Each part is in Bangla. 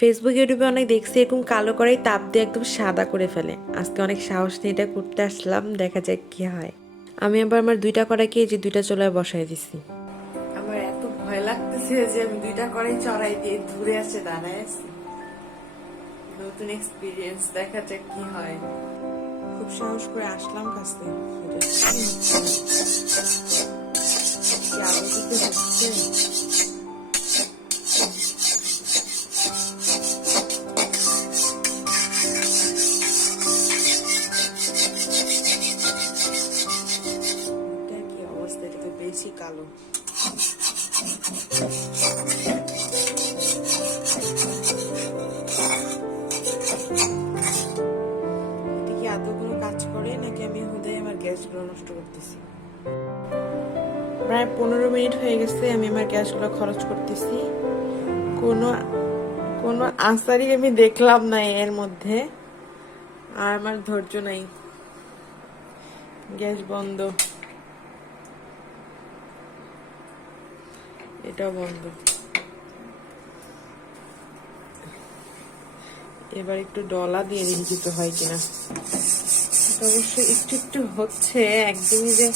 ফেসবুক ইউটিউবে অনেক দেখছি এরকম কালো করাই তাপ দিয়ে একদম সাদা করে ফেলে। আজকে অনেক সাহস নিয়ে এটা করতে আসলাম, দেখা যাক কি হয়। আমি আবার আমার দুইটা কড়াইকে এই যে দুইটা চুলায় বসাই দিছি। আমার এত ভয় লাগতেছে যে আমি দুইটা কড়াই চড়াই দিয়ে দূরে আসে দাঁড়ায় আছি। নতুন এক্সপিরিয়েন্স, দেখা যাক কি হয়। খুব সাহস করে আসলাম কাছে। কি আলো দিতে হচ্ছে। বেশি কালো। এটা কি আদৌ কোনো কাজ করে নাকি আমি হুদাই আমার গ্যাসগুলো নষ্ট করতেছি? প্রায় 15 মিনিট হয়ে গেছে আমি আমার গ্যাসগুলো খরচ করতেছি। কোনো কোনো আসারই আমি দেখলাম না এর মধ্যে। আর আমার ধৈর্য নাই, গ্যাস বন্ধ, এটাও বন্ধ। এবার একটু ডলা দিয়ে রিঞ্চিত হয় কিনা। অবশ্য একটু একটু হচ্ছে, একদমই যে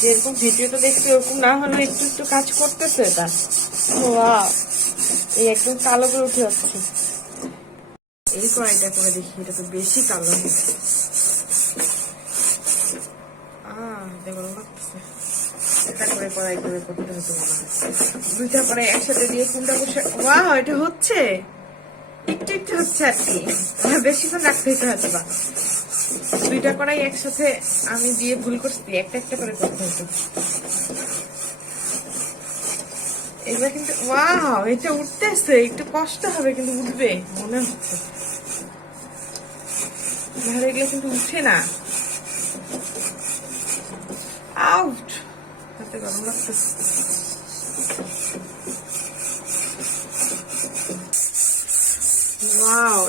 যেরকম ভিডিওটা দেখছি ওরকম না হলেও একটু একটু কাজ করতেছে এটা। এই একদম কালো করে উঠে যাচ্ছে। এই কড়াইটা করে দেখি, এটা তো বেশি কালো। এটা করে কড়াই করে করতে হতো মনে হয়। দুইটা কড়াই একসাথে দিয়ে কোনটা বসে এটা হচ্ছে একটু একটু হচ্ছে আর কি। বেশিক্ষণ রাখতে হইতে হয়তো বা। দুইটা কড়াই একসাথে আমি দিয়ে ভুল করছি, একটা একটা করে করতে হতো। এবার কিন্তু এটা উঠতেছে, একটু কষ্ট হবে কিন্তু উঠবে মনে হচ্ছে। নাহলে এগুলো কিন্তু উঠে না। আউট, হাতে গরম লাগতেছে।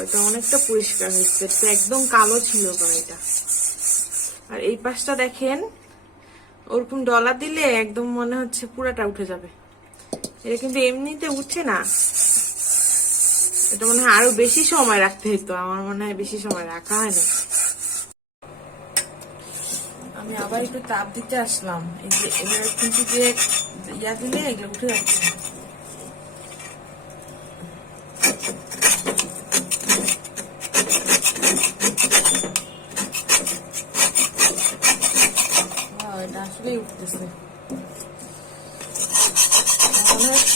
এটা অনেকটা পরিষ্কার হয়েছে, এটা একদম কালো ছিল কড়াইটা। আর এই পাশটা দেখেন, ওরকম ডলা দিলে একদম মনে হচ্ছে পুরাটা উঠে যাবে। এটা কিন্তু এমনিতে উঠে না, এটা মনে হয় আরো বেশি সময় রাখতে হতো। আমার মনে হয় বেশি সময় রাখা হয় না। আমি আবার একটু তাপ দিতে আসলাম। এই যে এবার কিন্তু যে ইয়া দিলে এগুলো উঠে যাচ্ছে। এটা আসলেই উঠতেছে।